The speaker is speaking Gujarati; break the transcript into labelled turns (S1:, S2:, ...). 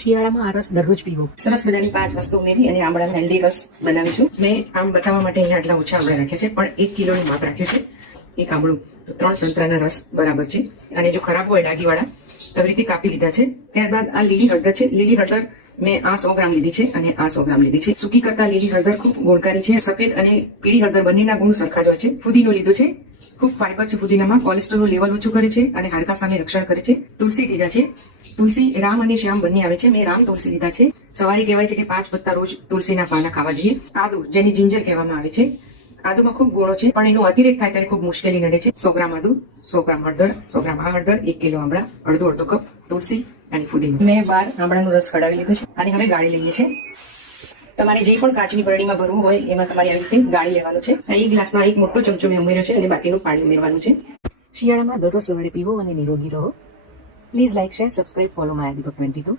S1: શિયાળામાં આ રસ દરરોજ પીવો.
S2: સરસ મજાની પાંચ વસ્તુ ઉમેરી અને આંબળાનો હેલ્ધી રસ બનાવીશું મેં આમ બતાવવા માટે અહીંયા આટલા ઓછા આંબળા રાખ્યા છે, પણ એક કિલોનું માપ રાખ્યું છે. એક આંબળું ત્રણ સંતરાના રસ બરાબર છે. અને જો ખરાબ હોય ડાગીવાળા, તો રીતે કાપી લીધા છે. ત્યારબાદ આ લીલી હળદર છે. લીલી હળદર મેં આ સો ગ્રામ લીધી છે અને આ સો ગ્રામ લીધી છે. સૂકી કરતા લીલી હળદર ખૂબ ગુણકારી છે, સફેદ અને પીળી હળદર બંનેના ગુણ સરખા જ હોય છે. ફુદીનો લીધો છે. ખૂબ ફાઇબર છે ફુદીનામાં. કોલેસ્ટ્રોલનું લેવલ ઓછું કરે છે અને હાડકા સામે રક્ષણ કરે છે. તુલસી લીધા છે. તુલસી રામ અને શ્યામ બંને આવે છે. મેં રામ તુલસી લીધા છે. સવારે કહેવાય છે કે પાંચ પત્તા રોજ તુલસીના પાના ખાવા જોઈએ. આદુ જેની જિંજર કહેવામાં આવે છે. આદુમાં ખૂબ ગુણો છે, પણ એનો અતિરેક થાય ત્યારે ખૂબ મુશ્કેલી નડે છે. સો ગ્રામ આદુ, સો ગ્રામ હળદર, સો ગ્રામ આ હળદર, એક કિલો આંબળા અડધો અડધો કપ તુલસી અને ફુદીનો. મેં બાર આંબળાનો રસ કઢાવી લીધો છે. અને હવે ગાળી લઈએ છે તમારે જે પણ કાચની બરણીમાં ભરવું હોય, એમાં તમારે આવી રીતે ગાળી લેવાનું છે. એક ગ્લાસમાં એક મોટો ચમચો મેં ઉમેર્યો છે અને બાકીનું પાણી ઉમેરવાનું છે.
S1: શિયાળામાં દરરોજ સવારે પીવો અને નિરોગી રહો. Please like share subscribe follow my Deepak twenty two